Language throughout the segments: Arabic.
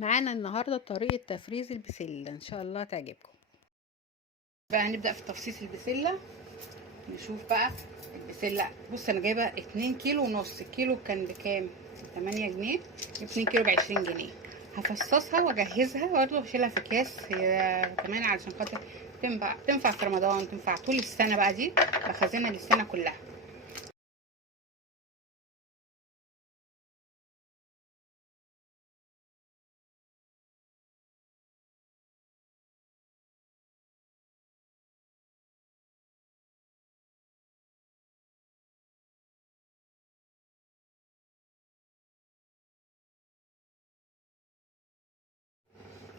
معانا النهارده طريقة تفريز البسلة، ان شاء الله تعجبكم. بقى هنبدأ في تفصيص البسلة. نشوف بقى البسلة. بص انا جايبة 2 كيلو ونص. الكيلو كان بكام؟ 8 جنيه. 2 كيلو ب20 جنيه. هفصصها واجهزها برضه واشيلها في اكياس هي كمان علشان خاطر تنفع في رمضان، تنفع طول السنة. بقى دي بخزنها للسنة كلها.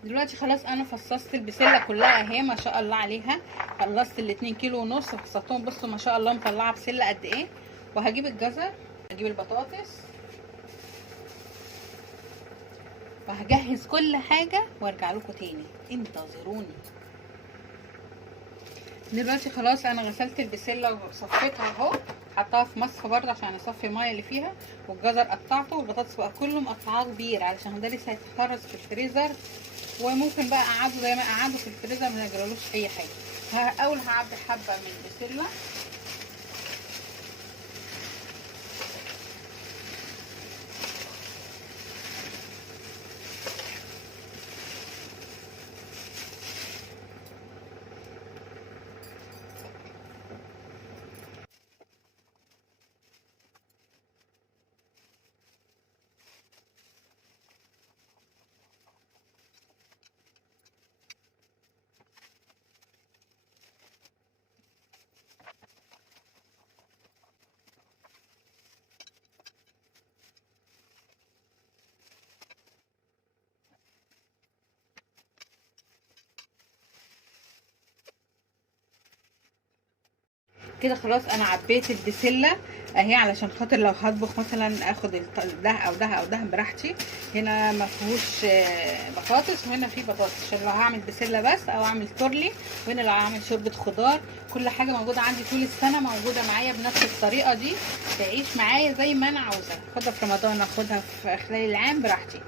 دلوقتي خلاص انا فصصت البسله كلها اهي، ما شاء الله عليها. خلصت ال2 كيلو ونص فصصتهم. بصوا ما شاء الله مطلعه بسله قد ايه. وهجيب الجزر، هجيب البطاطس، وهجهز كل حاجه وارجع لكم تاني. انتظروني. دلوقتي خلاص انا غسلت البسله وصفيتها اهو. حطها في مصفى برضه عشان اصفي الميه اللي فيها. والجزر قطعته والبطاطس بقى كله مقطعاه كبير علشان ده لسه هيتخرج في الفريزر. وممكن بقى اقعده زي ما قعده في الفريزر ما يجرالوش اي حاجه. اول هعبي حبه من البسله. كده خلاص انا عبيت البسله اهي علشان خاطر لو هطبخ مثلا اخد ده او ده او ده براحتي. هنا ما فيهوش بطاطس، وهنا في بطاطس عشان لو هعمل بسله بس او اعمل تورلي. وهنا لو هعمل شوربه خضار. كل حاجه موجوده عندي طول السنه، موجوده معايا بنفس الطريقه دي. تعيش معايا زي ما انا عاوزه. اخدها في رمضان، اخدها في خلال العام براحتي.